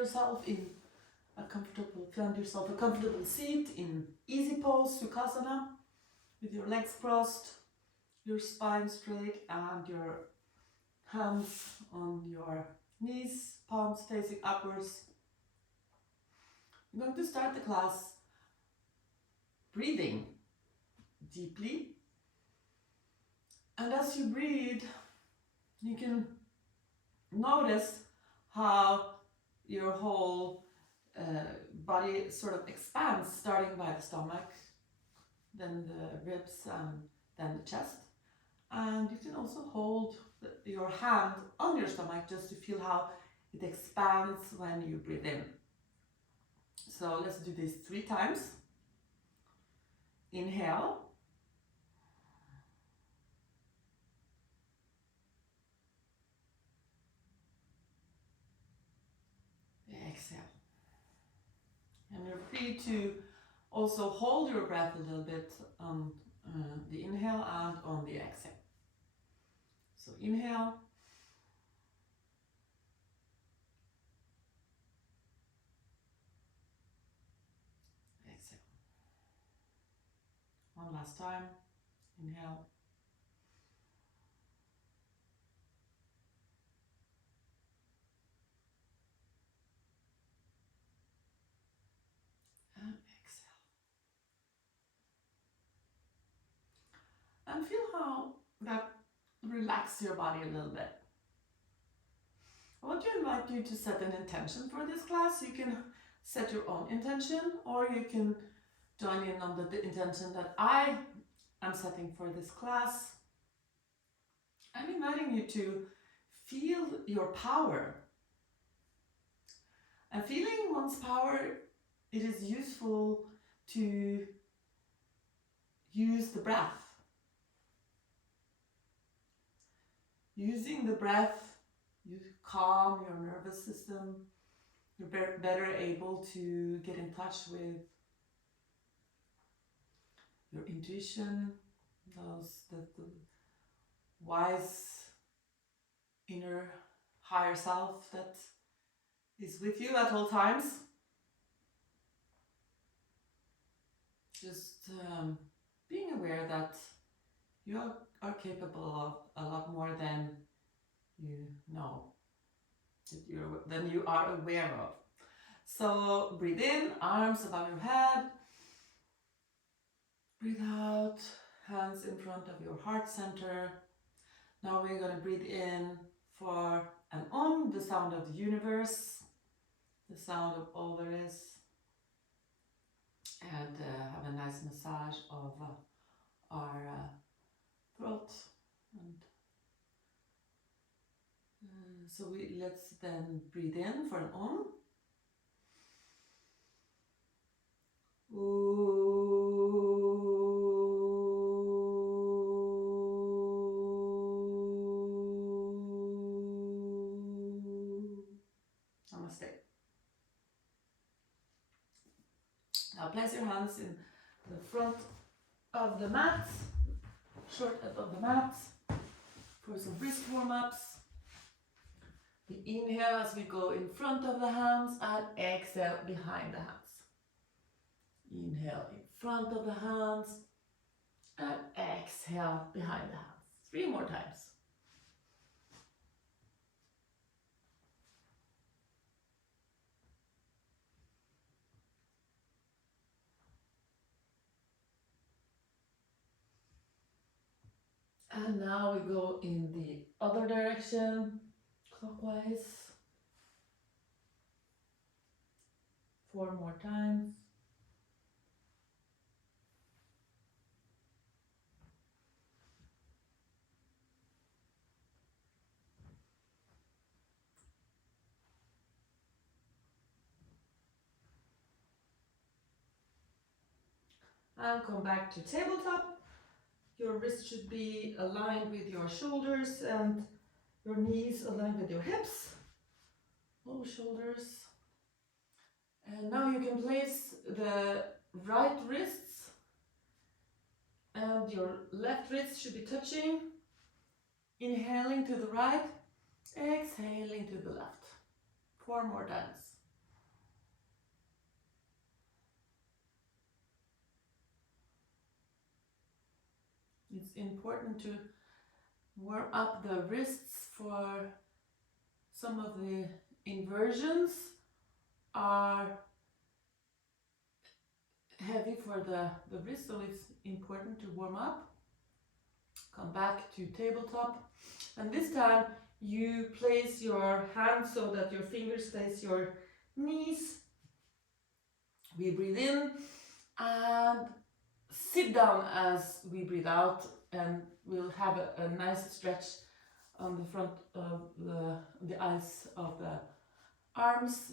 yourself in find yourself a comfortable seat in easy pose, Sukhasana, with your legs crossed, your spine straight, and your hands on your knees, palms facing upwards. I'm going to start the class breathing deeply. And as you breathe, you can notice how your whole body sort of expands, starting by the stomach, then the ribs, and then the chest. And you can also hold your hand on your stomach just to feel how it expands when you breathe in. So let's do this 3 times. Inhale. Exhale. And you're free to also hold your breath a little bit on the inhale and on the exhale. So inhale. Exhale. One last time. Inhale. And exhale. And feel how that relaxes your body a little bit. I want to invite you to set an intention for this class. You can set your own intention, or you can join in on the intention that I am setting for this class. I'm inviting you to feel your power. And feeling one's power, it is useful to use the breath. Using the breath, you calm your nervous system. You're better able to get in touch with your intuition, the wise inner higher self that is with you at all times. Just being aware that you are capable of a lot more than you know, than you are aware of. So breathe in, arms above your head. Breathe out, hands in front of your heart center. Now we're going to breathe in for an Om, the sound of the universe, the sound of all there is, and have a nice massage of our throat. And so let's then breathe in for an Om. Namaste. Now place your hands in the front of the mat, short above the mat, for some brisk warm-ups. We inhale as we go in front of the hands and exhale behind the hands. Inhale in front of the hands and exhale behind the hands. 3 more times. And now we go in the other direction, clockwise. 4 more times. And come back to tabletop. Your wrist should be aligned with your shoulders and your knees aligned with your hips. Low shoulders. And now you can place the right wrists and your left wrist should be touching. Inhaling to the right, exhaling to the left. 4 more times. It's important to warm up the wrists for some of the inversions are heavy for the wrist, so it's important to warm up. Come back to tabletop, and this time you place your hands so that your fingers face your knees. We breathe in and sit down as we breathe out, and we'll have a nice stretch on the front of the eyes of the arms.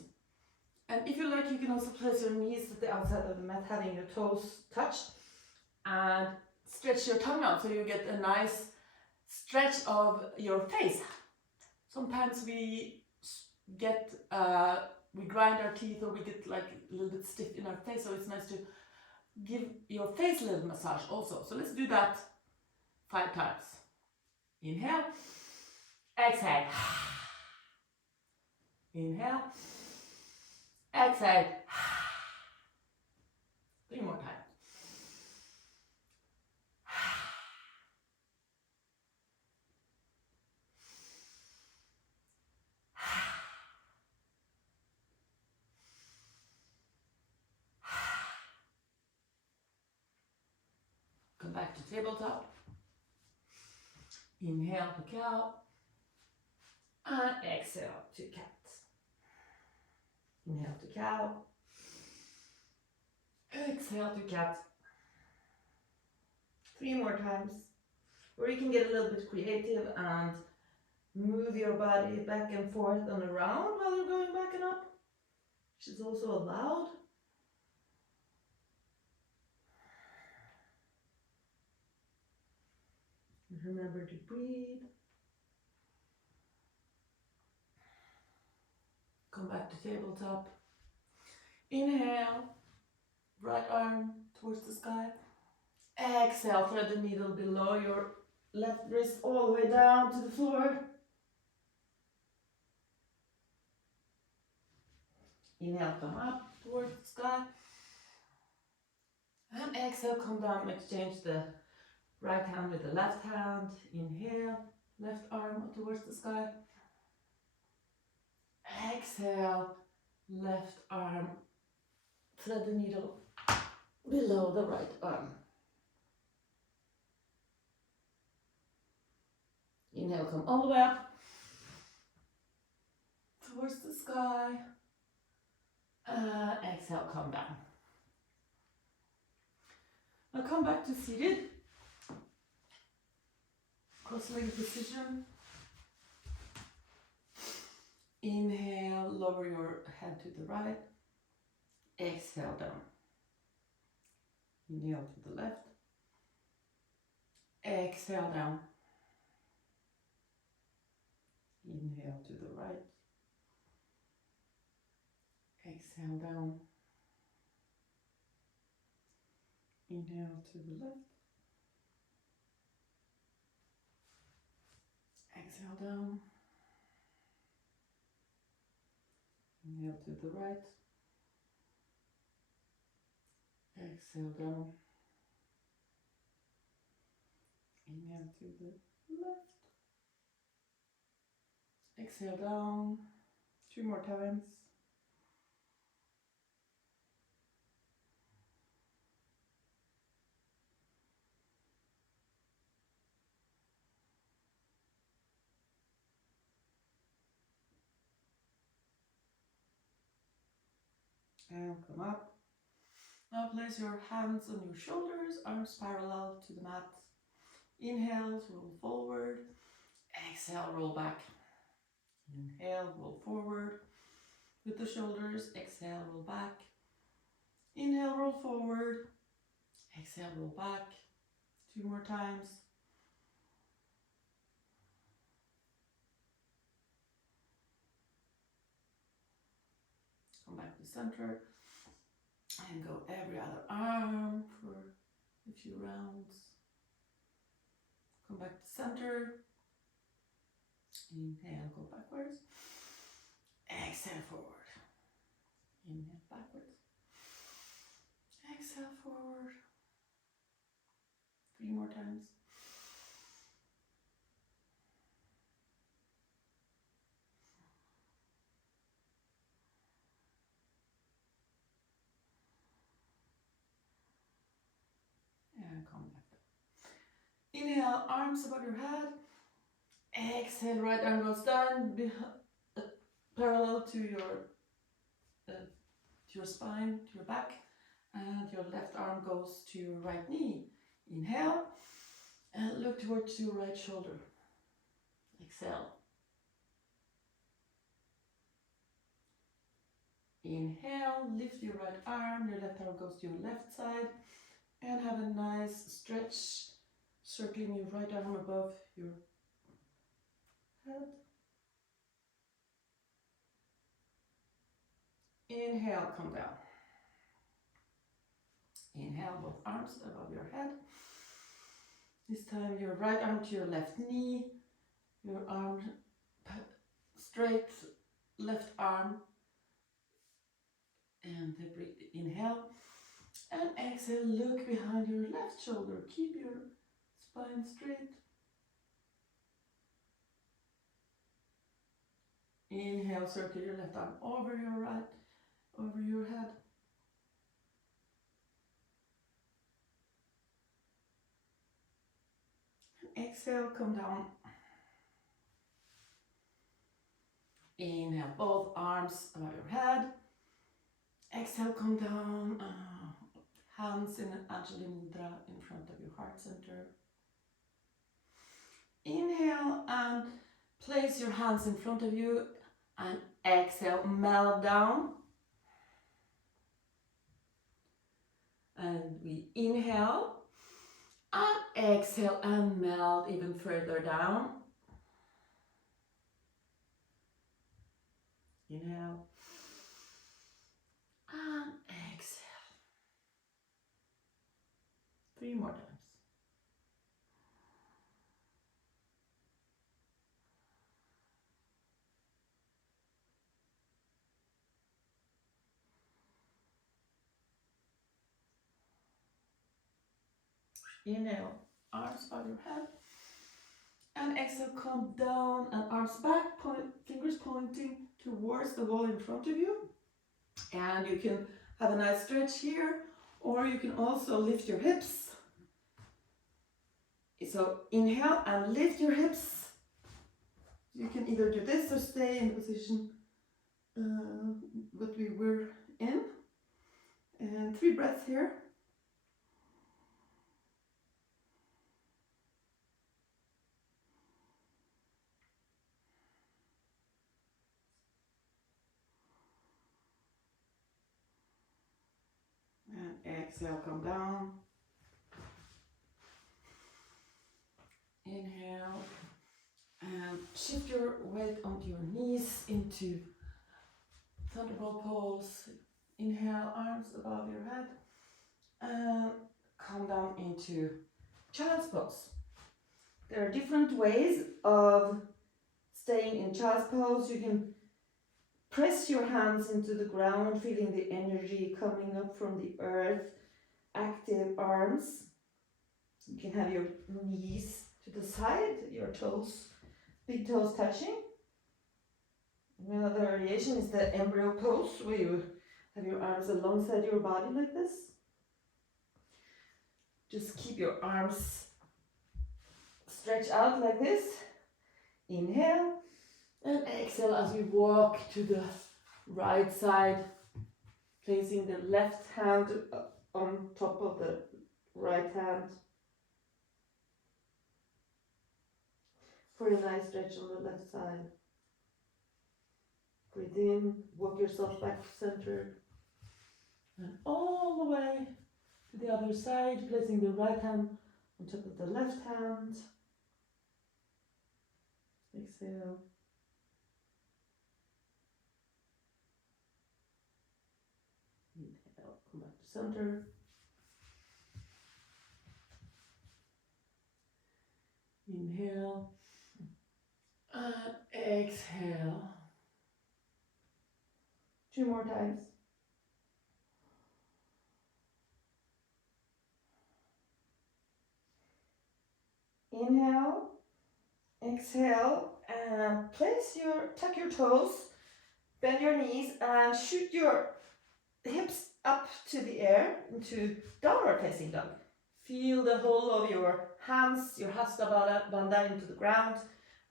And if you like, you can also place your knees at the outside of the mat, having your toes touched, and stretch your tongue out so you get a nice stretch of your face. Sometimes we grind our teeth, or we get like a little bit stiff in our face, so it's nice to give your face a little massage also. So let's do that 5 times. Inhale, exhale. Inhale, exhale. 3 more times. Come back to tabletop. Inhale to cow. And exhale to cat. Inhale to cow. Exhale to cat. 3 more times. Or you can get a little bit creative and move your body back and forth and around while you're going back and up, which is also allowed. Remember to breathe. Come back to tabletop. Inhale, right arm towards the sky. Exhale, thread the needle below your left wrist all the way down to the floor. Inhale, come up towards the sky. And exhale, come down, exchange the right hand with the left hand. Inhale, left arm towards the sky. Exhale, left arm, thread the needle below the right arm. Inhale, come all the way up towards the sky. Exhale, come down. Now come back to seated. Cross-legged position. Inhale, lower your head to the right. Exhale, down. Inhale to the left. Exhale, down. Inhale to the right. Exhale, down. Inhale to the left. Exhale, down. Inhale to the right. Exhale, down. Inhale to the left. Exhale, down. 2 more times. And come up. Now place your hands on your shoulders, arms parallel to the mat. Inhale, roll forward. Exhale, roll back. Inhale, roll forward with the shoulders. Exhale, roll back. Inhale, roll forward. Exhale, roll back. 2 more times. Come back to center and go every other arm for a few rounds. Come back to center. Inhale, go backwards. Exhale, forward. Inhale, backwards. Exhale, forward. 3 more times. Inhale, arms above your head. Exhale, right arm goes down, parallel to your spine, to your back, and your left arm goes to your right knee. Inhale, and look towards your right shoulder. Exhale. Inhale, lift your right arm, your left arm goes to your left side, and have a nice stretch, circling your right arm above your head. Inhale, come down. Inhale, both arms above your head. This time your right arm to your left knee, your arm straight, left arm, and inhale. And exhale, look behind your left shoulder. Keep your spine straight. Inhale, circle your left arm over your right, over your head. And exhale, come down. Inhale, both arms above your head. Exhale, come down. Hands in an Anjali Mudra in front of your heart center. Inhale and place your hands in front of you, and exhale, melt down. And we inhale and exhale and melt even further down. Inhale and exhale. 3 more times. Inhale, arms above your head. And exhale, come down and arms back, fingers pointing towards the wall in front of you. And you can have a nice stretch here, or you can also lift your hips. So inhale and lift your hips. You can either do this or stay in the position that we were in. And 3 breaths here. And exhale, come down. Inhale and shift your weight onto your knees into thunderbolt pose. Inhale, arms above your head, and come down into child's pose. There are different ways of staying in child's pose. You can press your hands into the ground, feeling the energy coming up from the earth. Active arms. You can have your knees to the side, your toes, big toes touching. Another variation is the embryo pose, where you have your arms alongside your body like this. Just keep your arms stretched out like this. Inhale and exhale as we walk to the right side, placing the left hand on top of the right hand for a nice stretch on the left side. Breathe in, walk yourself back to center, and all the way to the other side, placing the right hand on top of the left hand. Exhale. Inhale, come back to center. Inhale and exhale. 2 more times. Inhale, exhale, and tuck your toes, bend your knees, and shoot your hips up to the air into downward facing dog. Feel the whole of your hands, your hasta bandha into the ground,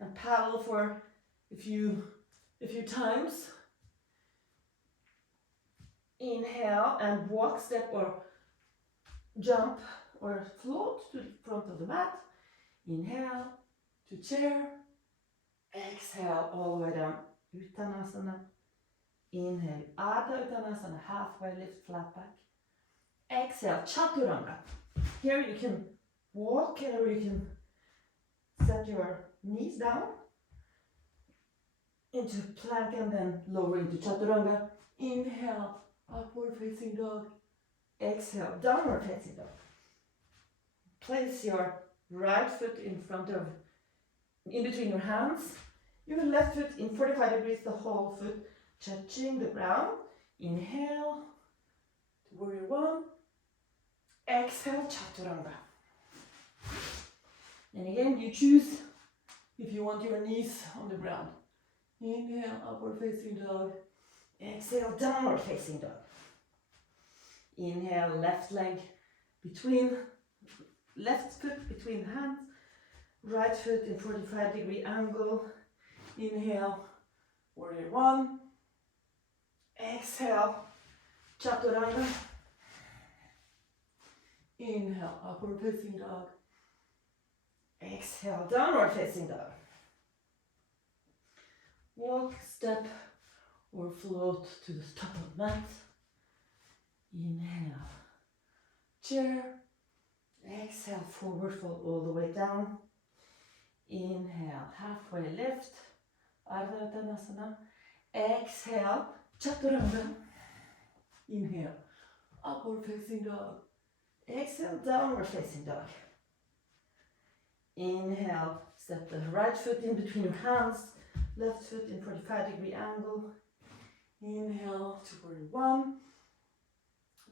and paddle for a few times. Inhale and walk, step or jump or float to the front of the mat. Inhale to chair. Exhale all the way down. Uttanasana. Inhale, Ardha Uttanasana, halfway lift, flat back. Exhale, Chaturanga. Here you can walk, or you can set your knees down into plank and then lower into Chaturanga. Inhale, upward facing dog. Exhale, downward facing dog. Place your right foot in between your hands. Your left foot in 45 degrees, the whole foot touching the ground. Inhale to warrior one. Exhale, Chaturanga. And again, you choose if you want your knees on the ground. Inhale, upward facing dog. Exhale, downward facing dog. Inhale, left foot between the hands. Right foot in 45-degree angle. Inhale, warrior one. Exhale, Chaturanga. Inhale, upward facing dog. Exhale, downward facing dog. Walk, step, or float to the top of the mat. Inhale, chair. Exhale, forward fold all the way down. Inhale, halfway lift, Ardha Uttanasana. Exhale, Chaturanga. Inhale, upward facing dog. Exhale, downward facing dog. Inhale, step the right foot in between your hands, left foot in 45-degree angle. Inhale to warrior one.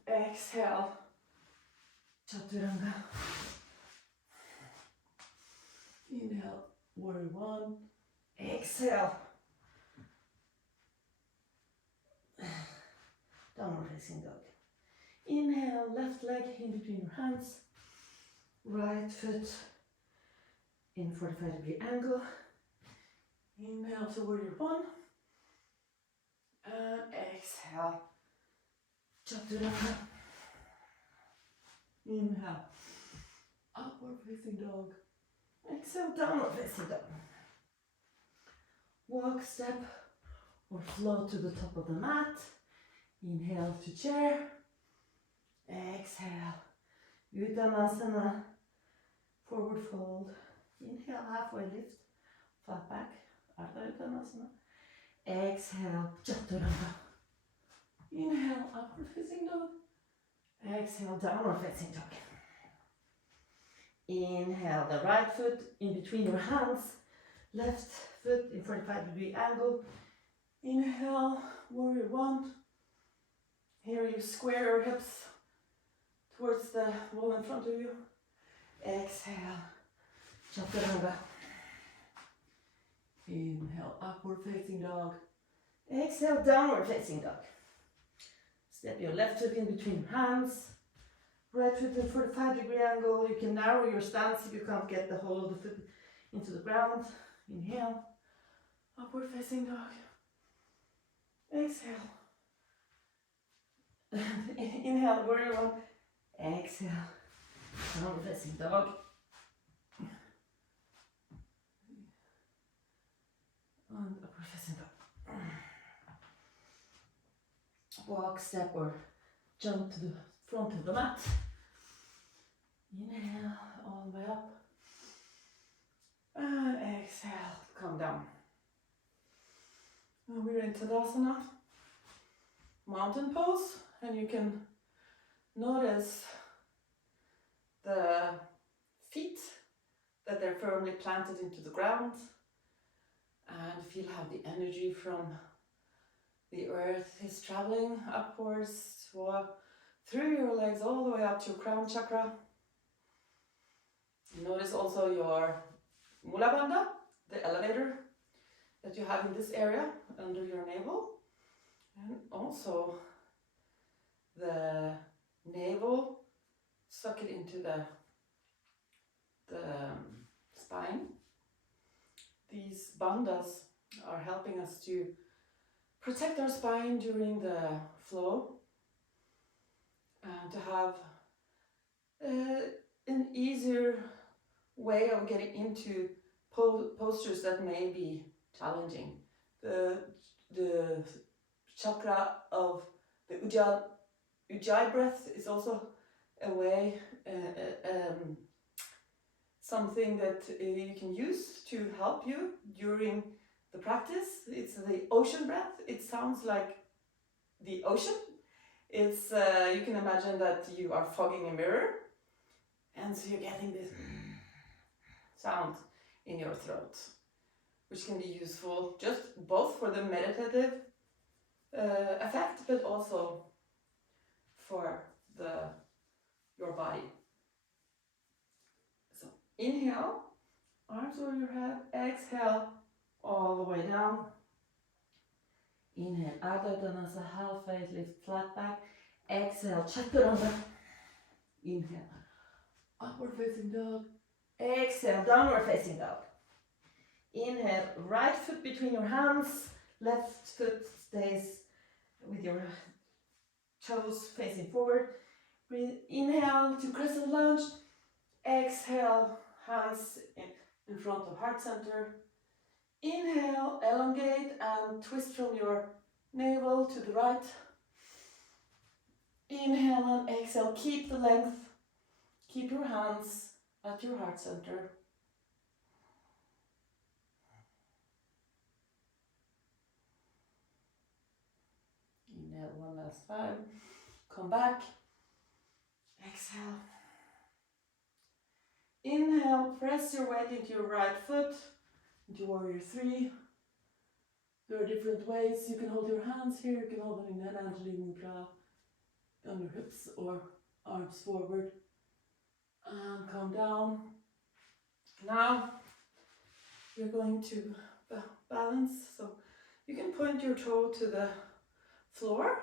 Exhale, Chaturanga. Inhale, warrior one. Exhale, downward facing dog. Inhale, left leg in between your hands, right foot in 45-degree angle. Inhale to warrior one. And exhale, Chaturanga. Inhale, upward facing dog. Exhale, downward facing dog. Walk, step, or float to the top of the mat. Inhale to chair. Exhale, Uttanasana, forward fold. Inhale, halfway lift, flat back, Ardha Uttanasana. Exhale, Chaturanga. Inhale, upward facing dog. Exhale, downward facing dog. Inhale, the right foot in between your hands, left foot in 45-degree angle. Inhale, warrior one. Here you square your hips towards the wall in front of you. Exhale, Chaturanga. Inhale, upward facing dog. Exhale, downward facing dog. Step your left foot in between your hands. Right foot in 45-degree angle. You can narrow your stance if you can't get the whole of the foot into the ground. Inhale, upward facing dog. Exhale. Inhale, warrior one. Exhale, downward facing dog. And upward facing dog. Walk, step, or jump to the front of the mat. Inhale, all the way up. And exhale, come down. And we're in Tadasana, mountain pose, and you can notice the feet, that they're firmly planted into the ground, and feel how the energy from the earth is traveling upwards through your legs all the way up to your crown chakra. Notice also your Mula Bandha, the elevator that you have in this area under your navel, and also the navel suck it into the spine. These bandhas are helping us to protect our spine during the flow and to have an easier way of getting into postures that may be challenging. The chakra of the Ujjayi breath is also a way, something that you can use to help you during the practice. It's the ocean breath. It sounds like the ocean. It's you can imagine that you are fogging a mirror, and so you're getting this sound in your throat, which can be useful just both for the meditative effect, but also for your body. So inhale, arms over your head, exhale all the way down. Inhale, Ardha Uttanasana, halfway lift, flat back. Exhale, Chaturanga. Inhale, upward facing dog. Exhale, downward facing dog. Inhale, right foot between your hands, left foot stays with your toes facing forward. Breathe, inhale to crescent lunge. Exhale, hands in front of heart center. Inhale, elongate and twist from your navel to the right. Inhale and exhale, keep the length. Keep your hands at your heart center. Inhale one last time. Come back. Exhale. Inhale, press your weight into your right foot, into warrior three. There are different ways. You can hold your hands here, you can hold them in Anjali Mudra on your hips or arms forward. And come down. Now you're going to balance. So you can point your toe to the floor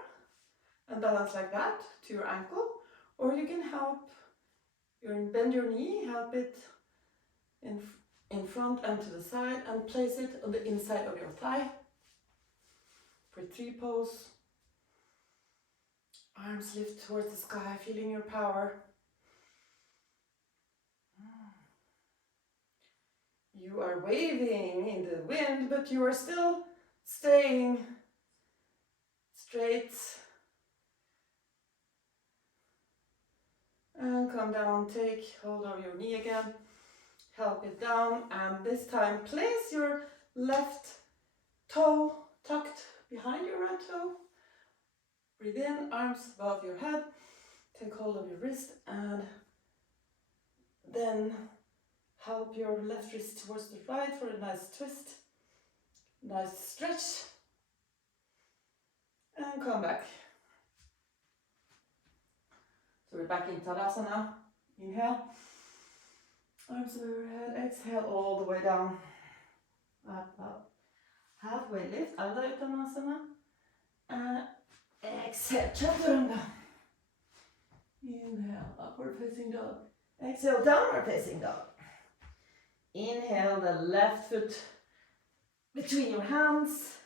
and balance like that to your ankle, or you can bend your knee, help it in front and to the side, and place it on the inside of your thigh for tree pose. Arms lift towards the sky, feeling your power. You are waving in the wind, but you are still staying straight. And come down, take hold of your knee again, help it down, and this time place your left toe tucked behind your right toe. Breathe in, arms above your head, take hold of your wrist, and then help your left wrist towards the right for a nice twist, nice stretch, and come back. So we're back in Tadasana. Inhale, arms overhead, exhale all the way down, up, up. Halfway lift, Ardha Uttanasana, and exhale, Chaturanga. Inhale, upward facing dog. Exhale, downward facing dog. Inhale, the left foot between your hands.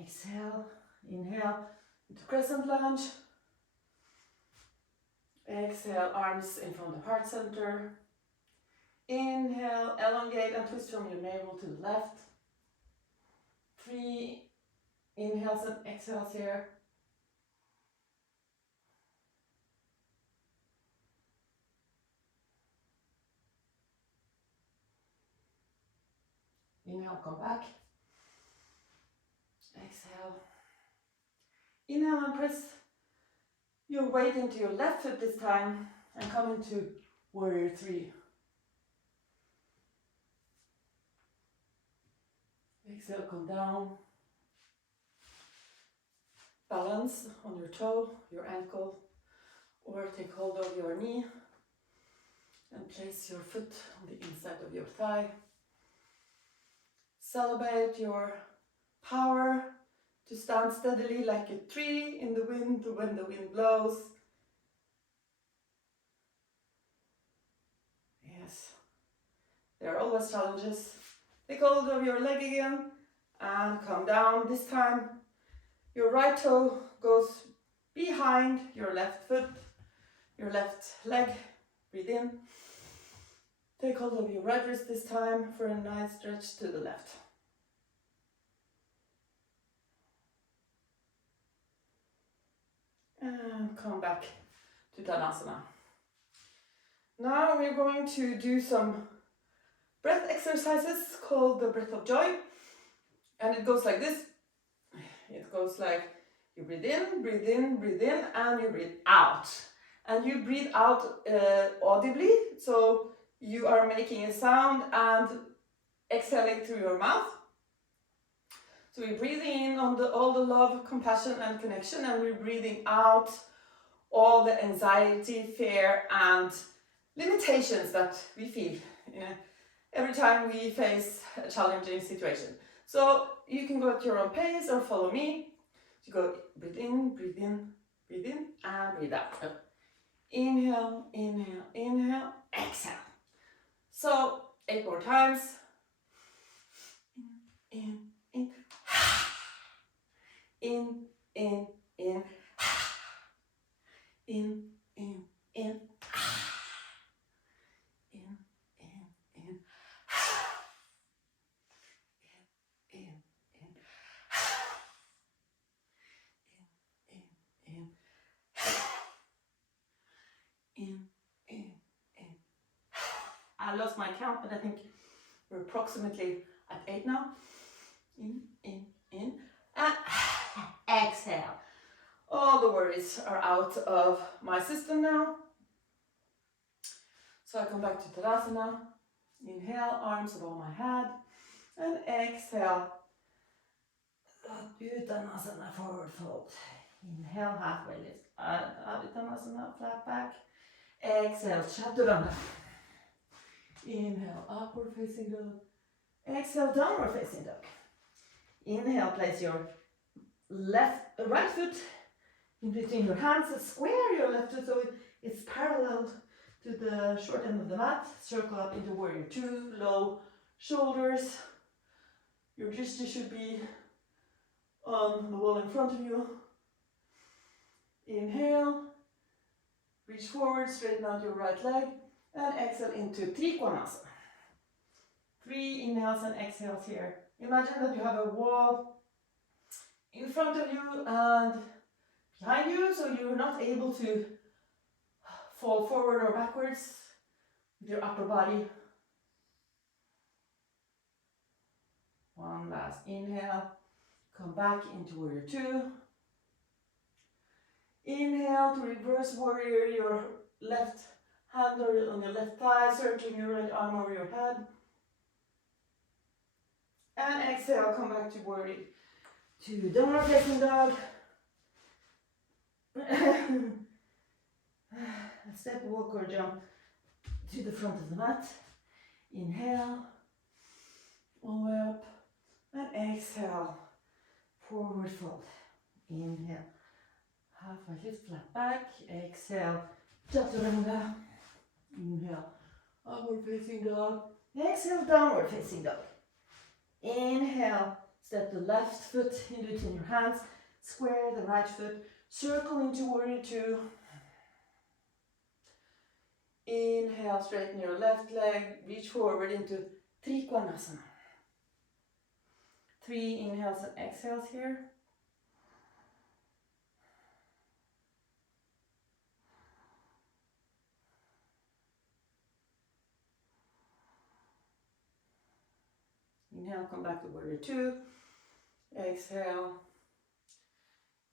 Exhale, inhale, into crescent lunge. Exhale, arms in front of heart center. Inhale, elongate and twist from your navel to the left. 3 inhales and exhales here. Inhale, come back. Exhale. Inhale and press your weight into your left foot this time and come into warrior three. Exhale, come down. Balance on your toe, your ankle, or take hold of your knee and place your foot on the inside of your thigh. Celebrate your power to stand steadily like a tree in the wind when the wind blows. There are always challenges. Take hold of your leg again and come down. This time your right toe goes behind your left foot, your left leg. Breathe in. Take hold of your right wrist this time for a nice stretch to the left. And come back to Tadasana. Now we're going to do some breath exercises called the breath of joy. And it goes like this. It goes like you breathe in, breathe in, breathe in, and you breathe out. And you breathe out audibly, so you are making a sound and exhaling through your mouth. So we're breathing in on all the love, compassion, and connection, and we're breathing out all the anxiety, fear, and limitations that we feel every time we face a challenging situation. So you can go at your own pace or follow me. You go breathe in, breathe in, breathe in, and breathe out. Inhale, inhale, inhale, exhale. So 8 more times. In, in, in, in, in, in, in, in. I lost my count, but I think we're approximately at 8 now. In, and exhale. All the worries are out of my system now. So I come back to Tadasana. Inhale, arms above my head. And exhale. Uttanasana, forward fold. Inhale, halfway lift. Uttanasana, flat back. Exhale, chaturanga. Inhale, upward facing dog. Exhale, downward facing dog. Inhale, place your right foot in between your hands. Square your left foot so it's parallel to the short end of the mat. Circle up into warrior two, low shoulders. Your drishti should be on the wall in front of you. Inhale, reach forward, straighten out your right leg, and exhale into Trikonasana. 3 inhales and exhales here. Imagine that you have a wall in front of you and behind you, so you're not able to fall forward or backwards with your upper body. One last inhale. Come back into warrior two. Inhale to reverse warrior, your left hand on your left thigh, circling your right arm over your head. And exhale, come back to warrior two. Downward facing dog. Step, walk, or jump to the front of the mat. Inhale, all the way up, and exhale, forward fold. Inhale, halfway lift, flat back. Exhale, chaturanga. Inhale, upward facing dog. Exhale, downward facing dog. Inhale, step the left foot in between your hands. Square the right foot. Circle into warrior two. Inhale, straighten your left leg. Reach forward into Trikonasana. 3 inhales and exhales here. Inhale, come back to warrior two. Exhale.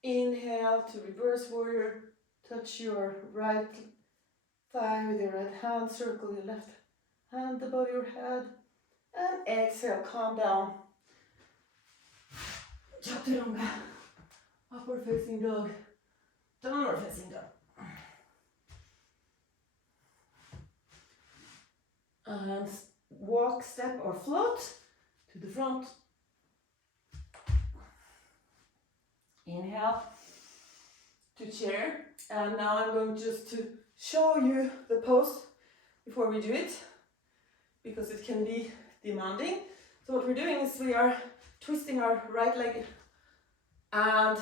Inhale to reverse warrior. Touch your right thigh with your right hand. Circle your left hand above your head. And exhale, calm down. Chaturanga. Upward facing dog. Downward facing dog. And walk, step, or float to the front. Inhale to chair. And now I'm going just to show you the pose before we do it. because it can be demanding. So what we're doing is we are twisting our right leg and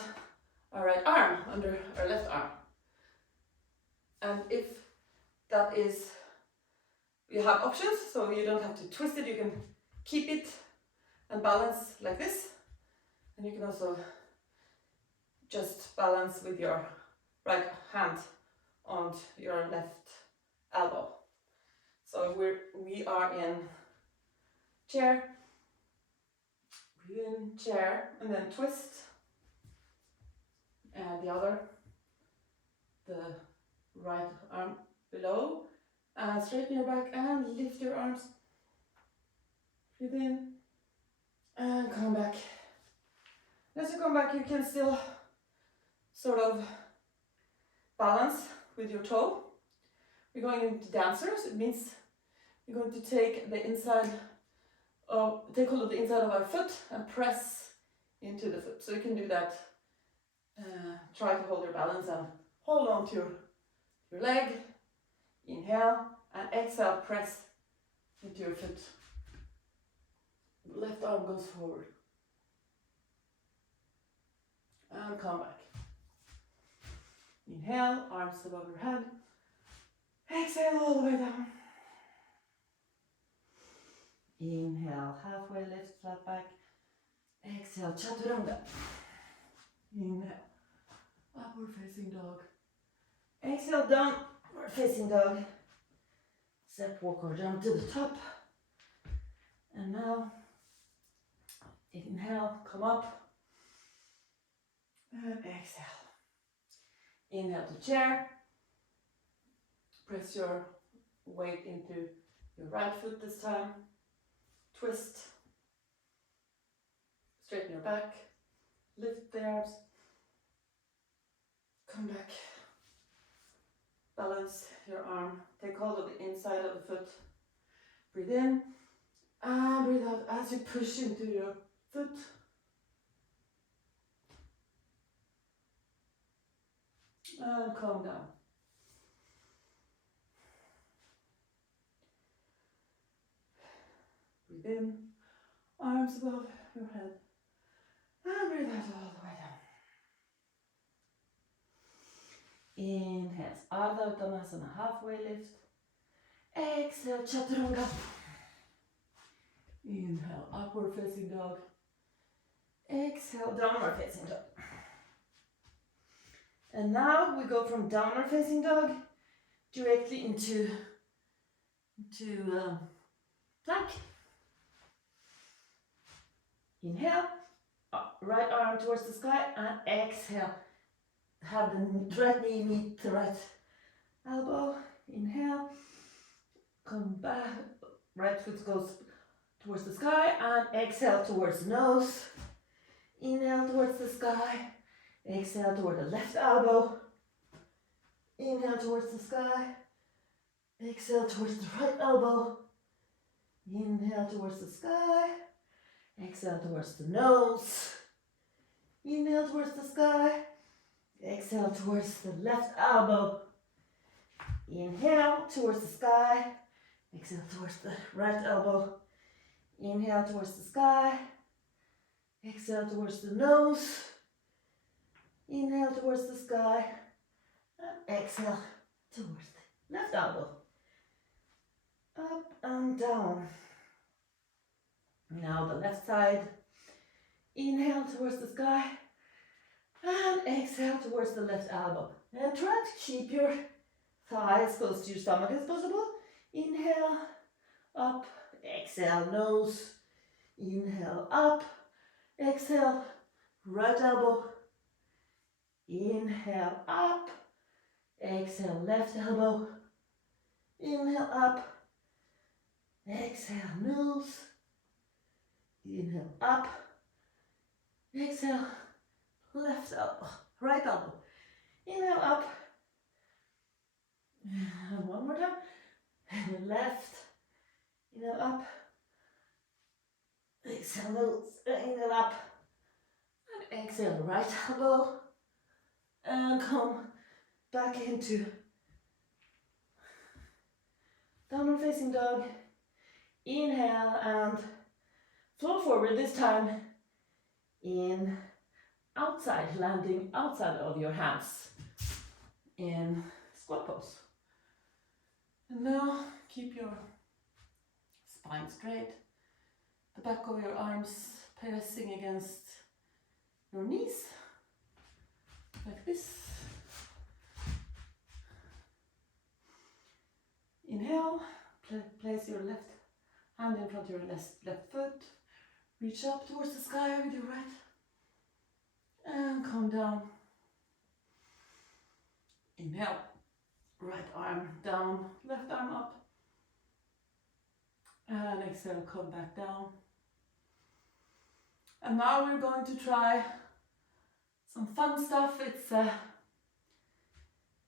our right arm under our left arm. And if that is, you have options, so you don't have to twist it, you can keep it and balance like this. And you can also just balance with your right hand on your left elbow. So we are in chair, breathe in, chair, and then twist. And the right arm below, and straighten your back and lift your arms. Breathe in and come back. As you come back, you can still sort of balance with your toe. We're going into dancers. It means we're going to take hold of the inside of our foot and press into the foot. So you can do that. Try to hold your balance and hold on to your leg. Inhale and exhale, press into your foot. Left arm goes forward. And come back. Inhale, arms above your head. Exhale all the way down. Inhale, halfway lift, flat back. Exhale, chaturanga. Inhale, upward facing dog. Exhale, downward facing dog. Step, walk or jump to the top. And now, inhale, come up. And exhale. Inhale to chair. Press your weight into your right foot this time. Twist. Straighten your back. Lift the arms. Come back. Balance your arm. Take hold of the inside of the foot. Breathe in and breathe out as you push into your foot. And calm down. Breathe in, arms above your head. And breathe out all the way down. Inhale, Ardha Uttanasana, halfway lift. Exhale, Chaturanga. Inhale, upward facing dog. Exhale, downward facing dog. And now we go from downward facing dog directly into plank. Inhale, right arm towards the sky, and exhale. Have the right knee meet the right elbow. Inhale, come back, right foot goes towards the sky, and exhale towards the nose. Inhale towards the sky, exhale toward the left elbow. Inhale towards the sky, exhale towards the right elbow. Inhale towards the sky, exhale towards the nose. Inhale towards the sky, exhale towards the left elbow. Inhale towards the sky, exhale towards the right elbow. Inhale towards the sky, exhale towards the nose. Inhale towards the sky, and exhale towards the left elbow. Up and down. Now the left side. Inhale towards the sky, and exhale towards the left elbow. And try to keep your thighs close to your stomach as possible. Inhale, up, exhale, nose. Inhale, up, exhale, right elbow. Inhale, up, exhale, left elbow. Inhale, up, exhale, nose. Inhale, up, exhale, left elbow, right elbow. Inhale, up. And one more time. And left. Inhale, up. Exhale, nose. Inhale, up. And exhale, right elbow. And come back into downward facing dog. Inhale and float forward, this time in outside, landing outside of your hands in squat pose. And now keep your spine straight, the back of your arms pressing against your knees, like this. Inhale, place your left hand in front of your left foot, reach up towards the sky with your right, and come down. Inhale, right arm down, left arm up, and exhale, come back down. And now we're going to try some fun stuff.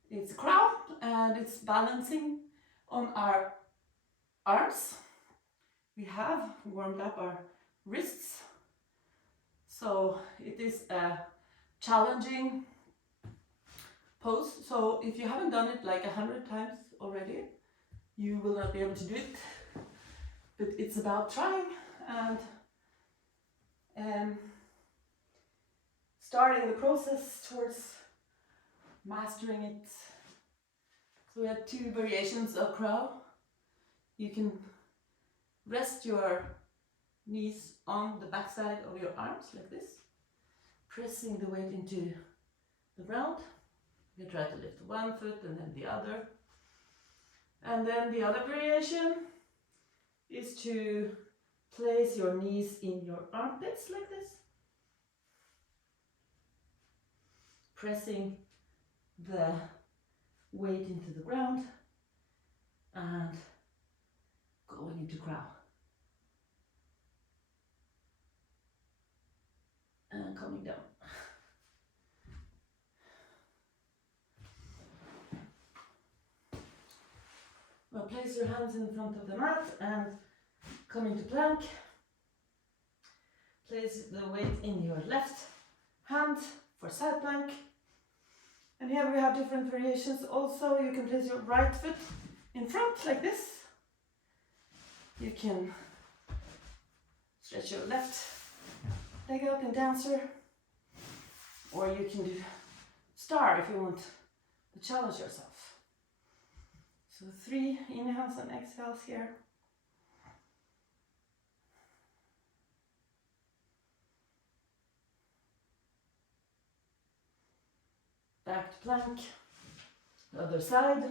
It's crow, and it's balancing on our arms. We have warmed up our wrists, so it is a challenging pose. So if you haven't done it like 100 times already, you will not be able to do it, but it's about trying and starting the process towards mastering it. So we have 2 variations of crow. You can rest your knees on the back side of your arms like this, pressing the weight into the ground. You try to lift one foot and then the other. And then the other variation is to place your knees in your armpits like this, pressing the weight into the ground and going into crow. And coming down. Well, place your hands in front of the mat and come into plank. Place the weight in your left hand for side plank. And here we have different variations also. You can place your right foot in front like this. You can stretch your left leg out in dancer, or you can do star if you want to challenge yourself. So 3 inhales and exhales here. Back to plank, the other side.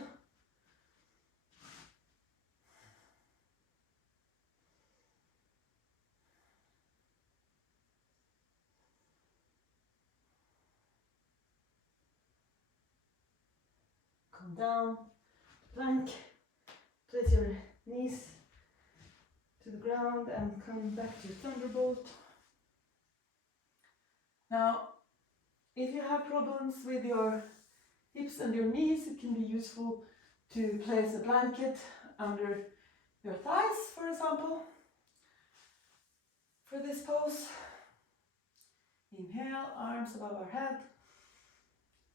Come down, plank, place your knees to the ground and come back to thunderbolt. Now, if you have problems with your hips and your knees, it can be useful to place a blanket under your thighs, for example, for this pose. Inhale, arms above our head.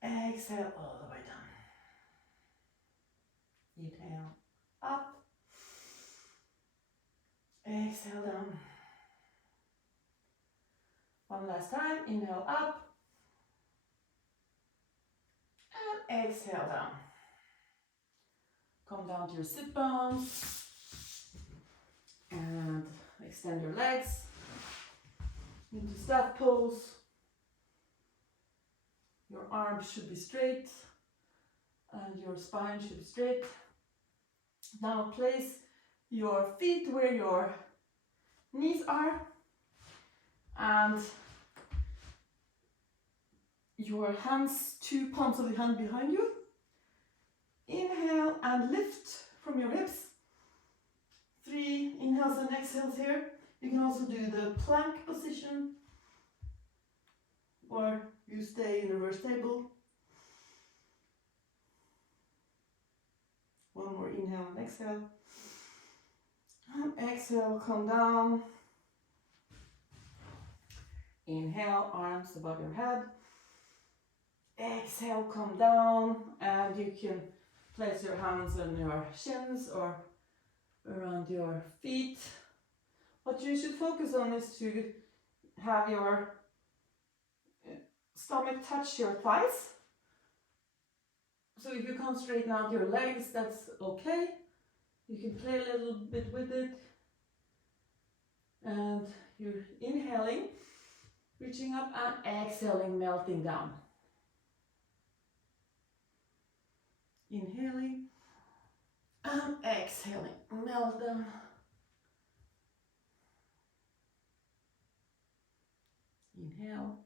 Exhale all the way down. Inhale, up. Exhale down. One last time, inhale up. And exhale down. Come down to your sit bones. And extend your legs into staff pose. Your arms should be straight and your spine should be straight. Now place your feet where your knees are and your hands, 2 palms of the hand behind you. Inhale and lift from your hips. 3 inhales and exhales here. You can also do the plank position, or you stay in reverse table. One more inhale and exhale. And exhale, come down. Inhale, arms above your head. Exhale, come down, and you can place your hands on your shins or around your feet. What you should focus on is to have your stomach touch your thighs. So if you can't straighten out your legs, that's okay. You can play a little bit with it. And you're inhaling, reaching up, and exhaling, melting down. Inhaling and exhaling, melt down. Inhale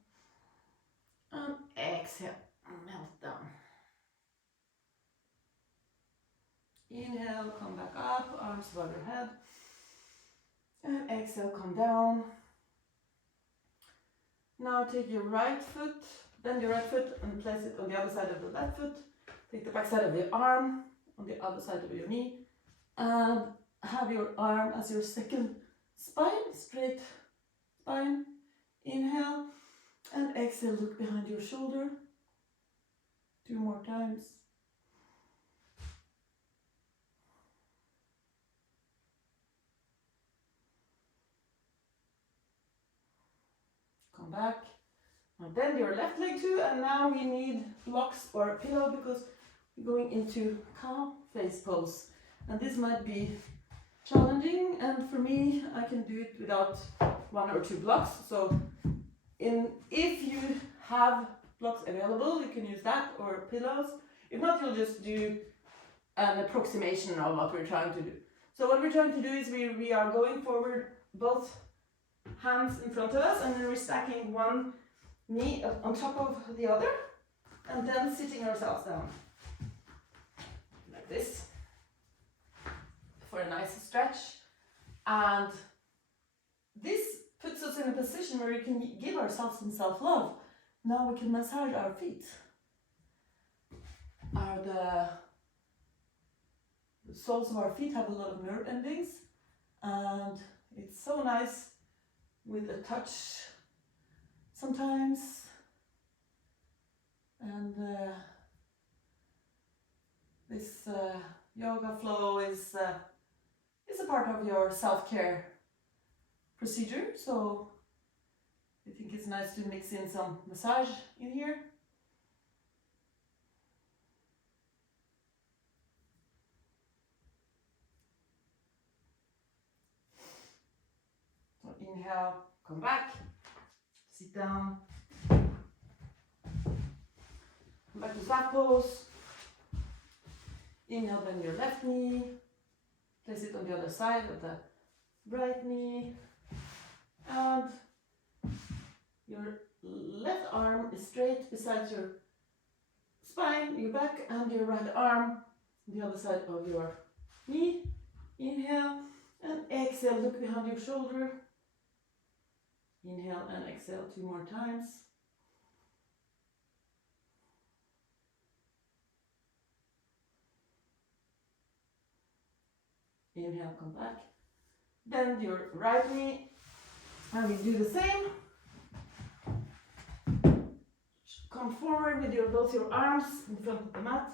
and exhale, melt down. Inhale, come back up, arms above your head. And exhale, come down. Now take your right foot, bend your right foot and place it on the other side of the left foot. Take the back side of your arm on the other side of your knee. And have your arm as your second spine, straight spine. Inhale and exhale, look behind your shoulder. 2 more times. Come back. Now bend your left leg too, and now we need blocks or a pillow because we're going into cow face pose. And this might be challenging, and for me, I can do it without 1 or 2 blocks. So if you have blocks available, you can use that or pillows. If not, you'll just do an approximation of what we're trying to do. So what we're trying to do is we are going forward, both hands in front of us, and then we're stacking one knee on top of the other, and then sitting ourselves down like this for a nice stretch. And this puts us in a position where we can give ourselves some self-love. Now we can massage our feet. The soles of our feet have a lot of nerve endings, and it's so nice with a touch sometimes. And this yoga flow is a part of your self-care procedure, so I think it's nice to mix in some massage in here. So inhale, come back, sit down, come back to that pose. Inhale, bend your left knee, place it on the other side of the right knee, and your left arm is straight beside your spine, your back, and your right arm on the other side of your knee. Inhale and exhale, look behind your shoulder. Inhale and exhale 2 more times. Inhale, come back. Bend your right knee, and we do the same. Come forward with both your arms in front of the mat.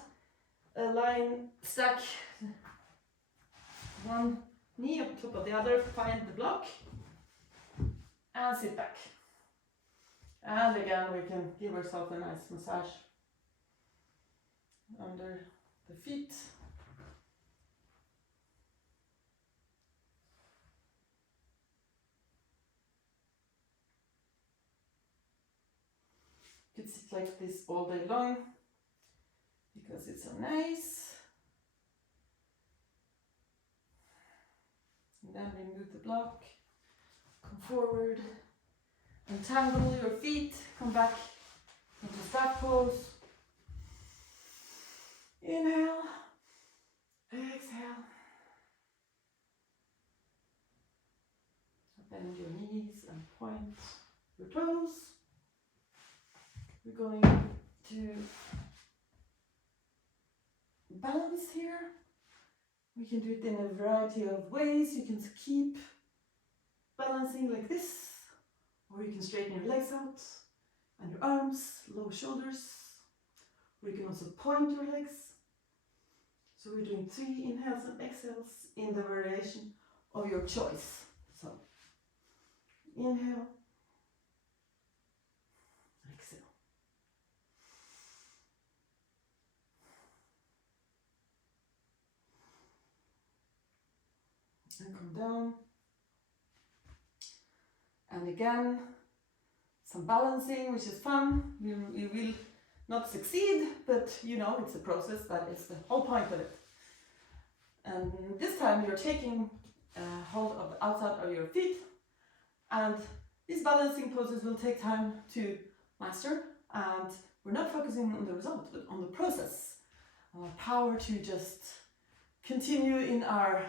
Align, stack one knee on top of the other, find the block, and sit back. And again, we can give ourselves a nice massage under the feet. You could sit like this all day long because it's so nice. And then remove the block, come forward, untangle your feet, come back into that pose. Inhale, exhale. Bend your knees and point your toes. We're going to balance here. We can do it in a variety of ways. You can keep balancing like this, or you can straighten your legs out and your arms, low shoulders, or you can also point your legs. So we're doing 3 inhales and exhales in the variation of your choice. So inhale, exhale. And come down. And again, some balancing, which is fun. You will not succeed, but you know, it's a process. That is the whole point of it. And this time you're taking hold of the outside of your feet, and these balancing poses will take time to master, and we're not focusing on the result, but on the process. Our power to just continue in our,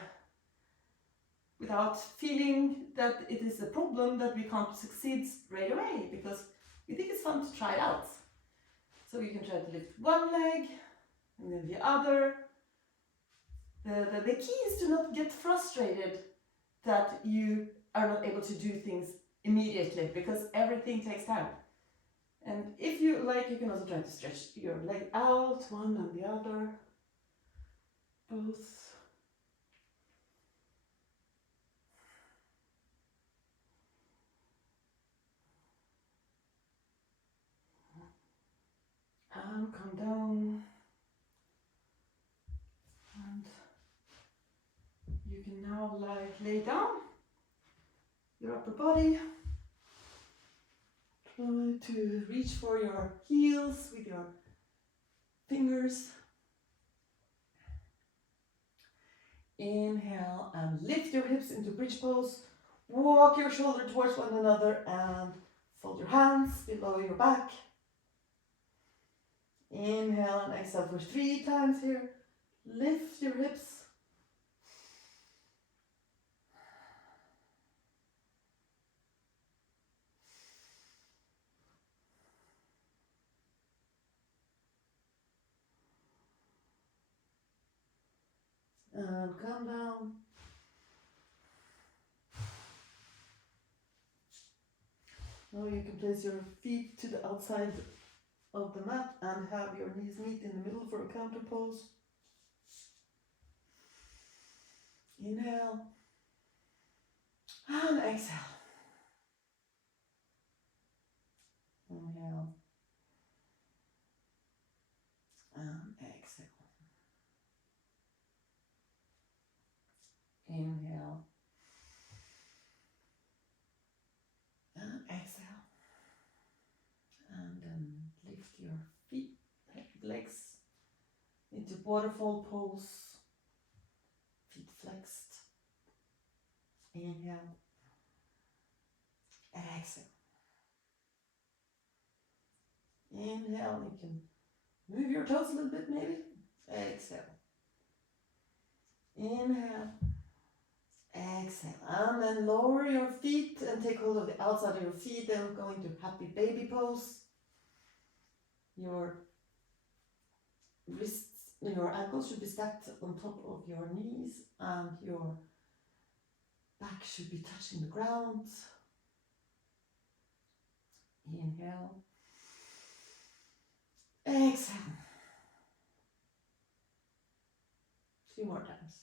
without feeling that it is a problem that we can't succeed straight away, because we think it's fun to try it out. So you can try to lift one leg, and then the other. The key is to not get frustrated that you are not able to do things immediately, because everything takes time. And if you like, you can also try to stretch your leg out, one and the other, both. And come down. And you can now lay down your upper body. Try to reach for your heels with your fingers. Inhale and lift your hips into bridge pose. Walk your shoulder towards one another and fold your hands below your back. Inhale and exhale for 3 times here. Lift your hips. And come down. Now you can place your feet to the outside of the mat and have your knees meet in the middle for a counter pose. Inhale and exhale. Inhale and exhale. Inhale and exhale. And then lift your feet, legs into waterfall pose. Feet flexed. Inhale. Exhale. Inhale, you can move your toes a little bit maybe. Exhale. Inhale. Exhale. And then lower your feet and take hold of the outside of your feet. Then go into happy baby pose. Your wrists, your ankles should be stacked on top of your knees, and your back should be touching the ground. Inhale. Exhale. 2 more times.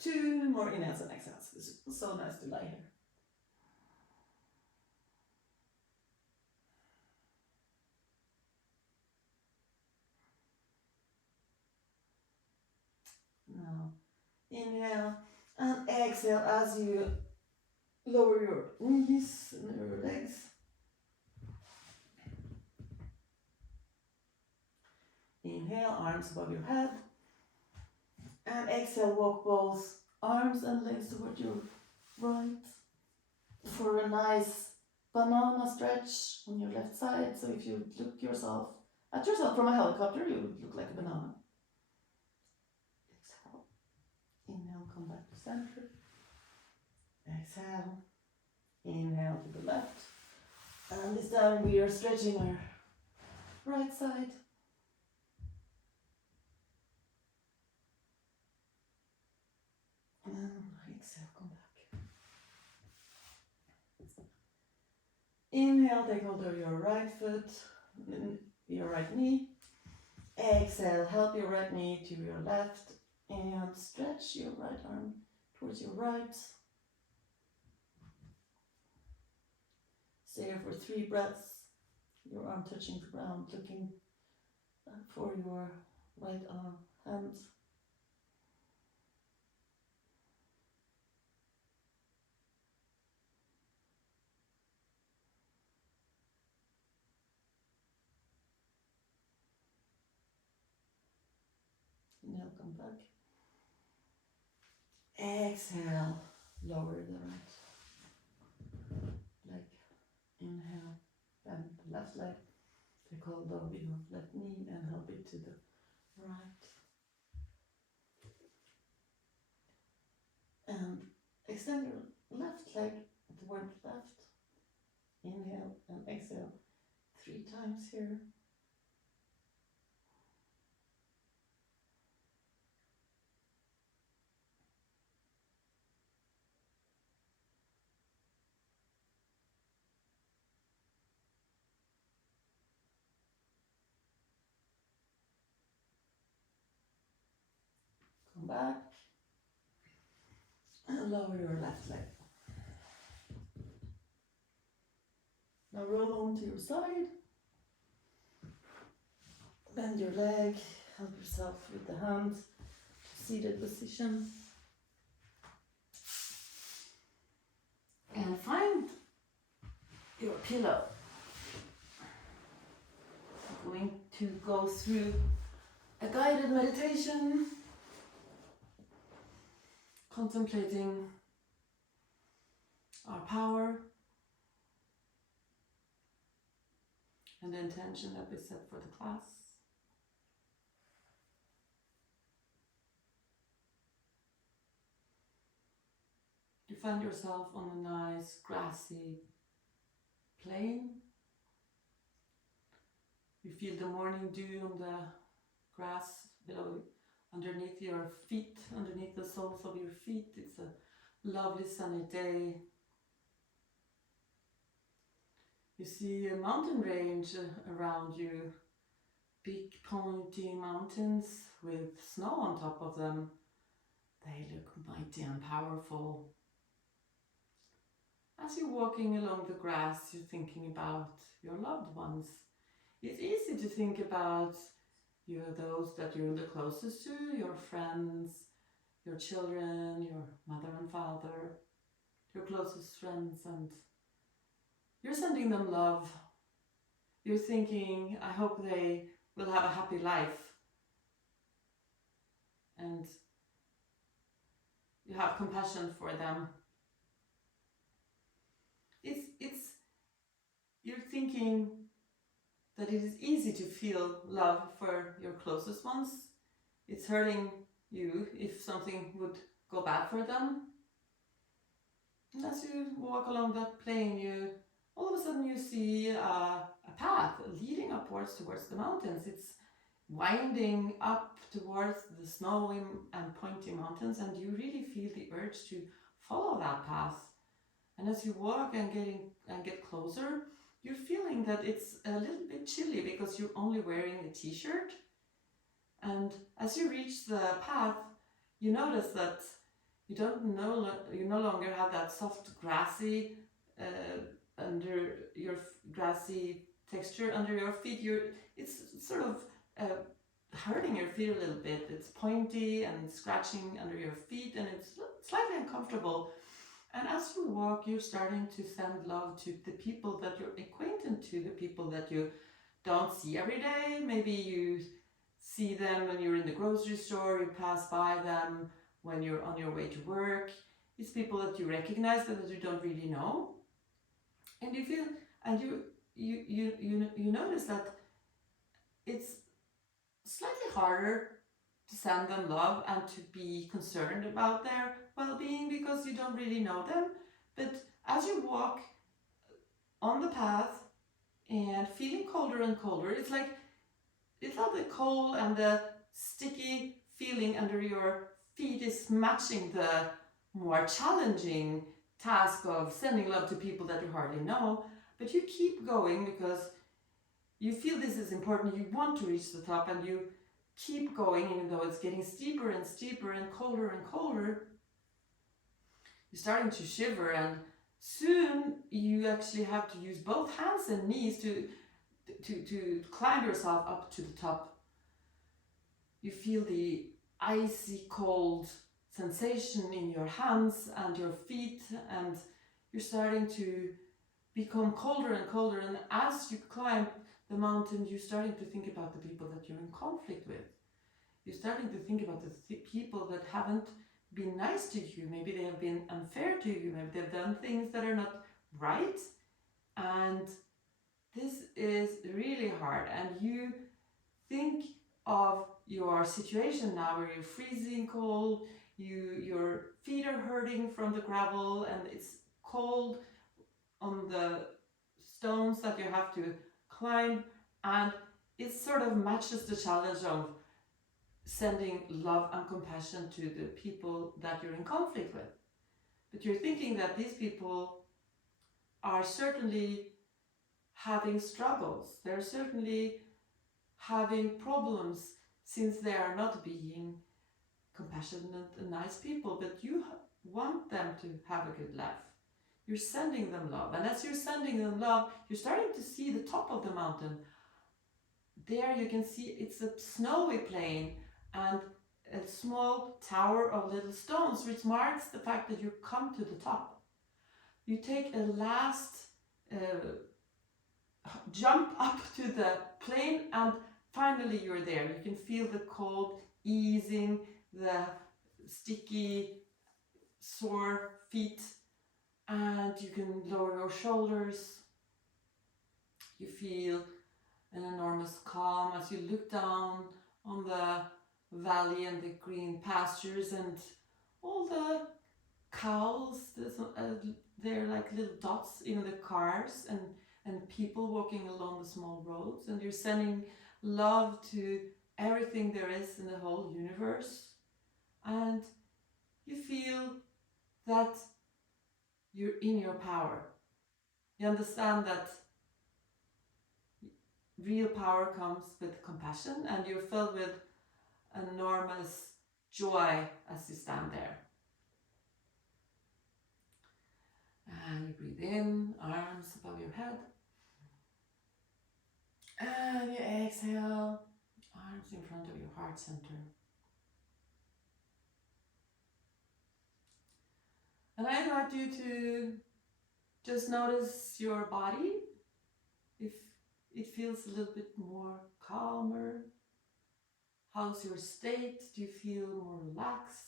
Two more inhales and exhales. It's so nice to lie here. Now, inhale and exhale as you lower your knees and your legs. Inhale, arms above your head. And exhale, walk both arms and legs toward your right for a nice banana stretch on your left side. So if you look at yourself from a helicopter, you would look like a banana. Exhale. Inhale, come back to center. Exhale. Inhale to the left. And this time we are stretching our right side. And exhale, come back. Inhale, take hold of your right foot, your right knee. Exhale, help your right knee to your left and stretch your right arm towards your right. Stay here for 3 breaths, your arm touching the ground, looking for your right arm, hand. Inhale, come back. Exhale, lower the right leg. Inhale, bend the left leg. Take hold of your left knee and help it to the right. And extend your left leg toward left. Inhale and exhale 3 times here. Come back and lower your left leg. Now roll onto your side. Bend your leg, help yourself with the hand to seated position. And find your pillow. I'm going to go through a guided meditation, contemplating our power and the intention that we set for the class. You find yourself on a nice grassy plain. You feel the morning dew on the grass below, underneath your feet, underneath the soles of your feet. It's a lovely sunny day. You see a mountain range around you, big pointy mountains with snow on top of them. They look mighty and powerful. As you're walking along the grass, you're thinking about your loved ones. It's easy to think about those that you're the closest to, your friends, your children, your mother and father, your closest friends, and you're sending them love. You're thinking, I hope they will have a happy life. And you have compassion for them. You're thinking that it is easy to feel love for your closest ones. It's hurting you if something would go bad for them. And as you walk along that plain, all of a sudden you see a path leading upwards towards the mountains. It's winding up towards the snowy and pointy mountains, and you really feel the urge to follow that path. And as you walk and get closer, you're feeling that it's a little bit chilly because you're only wearing a t-shirt. And as you reach the path, you notice that you no longer have that soft grassy grassy texture under your feet. It's sort of hurting your feet a little bit. It's pointy and scratching under your feet, and it's slightly uncomfortable. And as you walk, you're starting to send love to the people that you're acquainted to, the people that you don't see every day. Maybe you see them when you're in the grocery store, you pass by them when you're on your way to work. It's people that you recognize but that you don't really know. And you feel, and you notice that it's slightly harder to send them love and to be concerned about their well-being because you don't really know them. But as you walk on the path and feeling colder and colder, it's like the cold and the sticky feeling under your feet is matching the more challenging task of sending love to people that you hardly know, but you keep going because you feel this is important, you want to reach the top, and you keep going even though it's getting steeper and steeper and colder and colder. You're starting to shiver, and soon you actually have to use both hands and knees to climb yourself up to the top. You feel the icy cold sensation in your hands and your feet, and you're starting to become colder and colder, and as you climb the mountain, you're starting to think about the people that you're in conflict with. You're starting to think about the people that haven't been nice to you. Maybe they have been unfair to you. Maybe they've done things that are not right. And this is really hard. And you think of your situation now where you're freezing cold, your feet are hurting from the gravel, and it's cold on the stones that you have to climb, and it sort of matches the challenge of sending love and compassion to the people that you're in conflict with. But you're thinking that these people are certainly having struggles, they're certainly having problems, since they are not being compassionate and nice people, but you want them to have a good life. You're sending them love, and as you're sending them love, you're starting to see the top of the mountain. There you can see it's a snowy plain and a small tower of little stones, which marks the fact that you come to the top. You take a last jump up to the plain, and finally you're there. You can feel the cold easing the sticky, sore feet, and you can lower your shoulders. You feel an enormous calm as you look down on the valley and the green pastures and all the cows. They're like little dots in the cars, and people walking along the small roads, and you're sending love to everything there is in the whole universe. And you feel that you're in your power. You understand that real power comes with compassion, and you're filled with enormous joy as you stand there. And you breathe in, arms above your head. And you exhale, arms in front of your heart center. And I invite you to just notice your body, if it feels a little bit more calmer. How's your state? Do you feel more relaxed?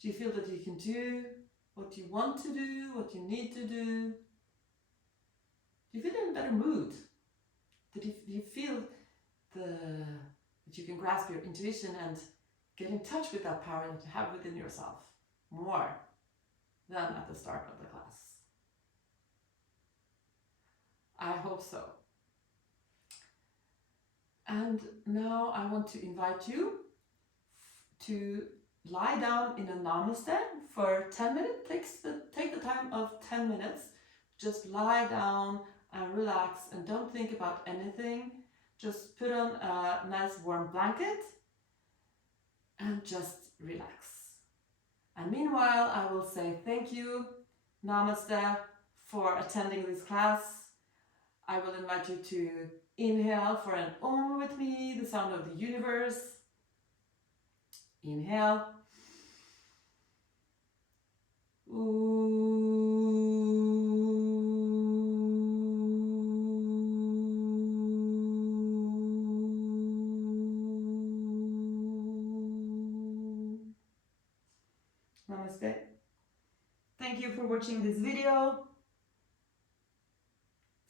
Do you feel that you can do what you want to do, what you need to do? Do you feel in a better mood? Do you feel that you can grasp your intuition and get in touch with that power that you have within yourself more than at the start of the class? I hope so. And now I want to invite you to lie down in a namaste for 10 minutes. Take the time of 10 minutes. Just lie down and relax, and don't think about anything. Just put on a nice warm blanket and just relax. And meanwhile, I will say thank you, namaste, for attending this class. I will invite you to inhale for an Om with me, the sound of the universe. Inhale. Namaste. Thank you for watching this video.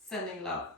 Sending love.